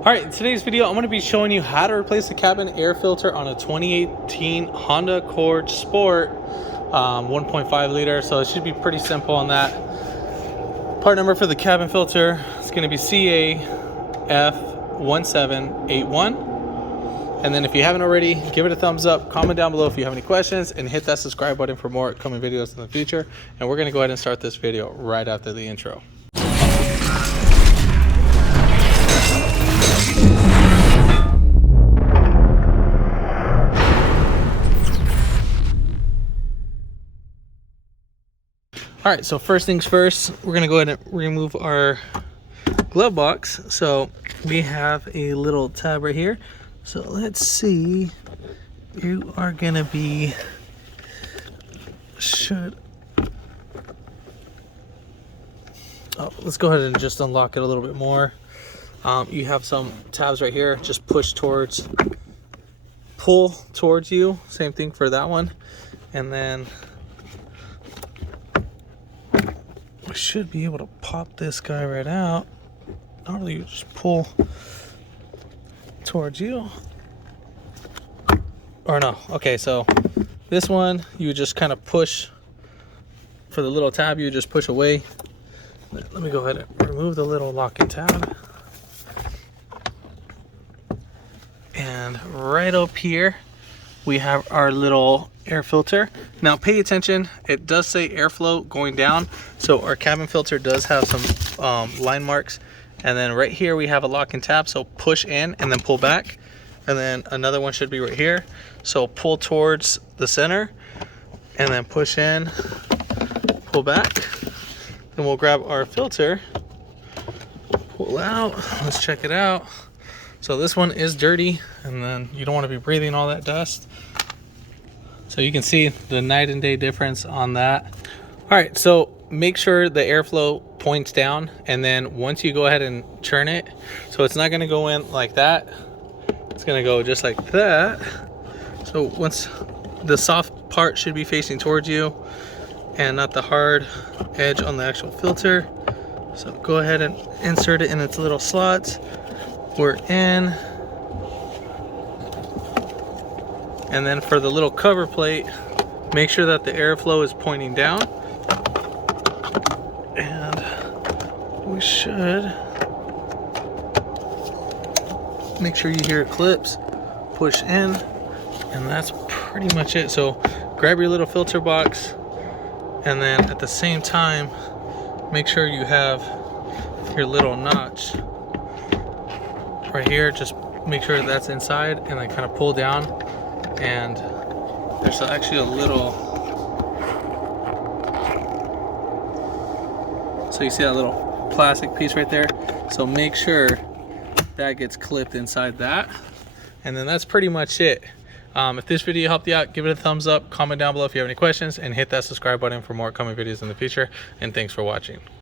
Alright, in today's video I'm going to be showing you how to replace the cabin air filter on a 2018 Honda Accord Sport 1.5 liter. So it should be pretty simple on that. Part number for the cabin filter is going to be CAF1781. And then if you haven't already, give it a thumbs up, comment down below if you have any questions, and hit that subscribe button for more upcoming videos in the future. And we're going to go ahead and start this video right after the intro. All right, so first things first, we're gonna go ahead and remove our glove box. So we have a little tab right here. So let's see, you are gonna be, let's go ahead and just unlock it a little bit more. You have some tabs right here, just pull towards you. Same thing for that one. And then we should be able to pop this guy right out. Normally you just pull towards you. Or no, okay, so this one you just kind of push. For the little tab, you just push away. Let me go ahead and remove the little locking tab. And right up here, we have our little air filter. Now pay attention, it does say airflow going down. So our cabin filter does have some line marks. And then right here we have a lock and tab. So push in and then pull back. And then another one should be right here. So pull towards the center and then push in, pull back. Then we'll grab our filter, pull out, let's check it out. So this one is dirty, and then you don't want to be breathing all that dust. So you can see the night and day difference on that. All right, so make sure the airflow points down, and then once you go ahead and turn it, so it's not going to go in like that. It's going to go just like that. So once the soft part should be facing towards you and not the hard edge on the actual filter. So go ahead and insert it in its little slots. We're in. And then for the little cover plate, make sure that the airflow is pointing down. And we should make sure you hear clips, push in, and that's pretty much it. So grab your little filter box, and then at the same time, make sure you have your little notch right here. Just make sure that's inside, and then kind of pull down, and there's actually a little, so you see that little plastic piece right there. So make sure that gets clipped inside that, and then that's pretty much it. If this video helped you out, give it a thumbs up, comment down below if you have any questions, and hit that subscribe button for more upcoming videos in the future. And thanks for watching.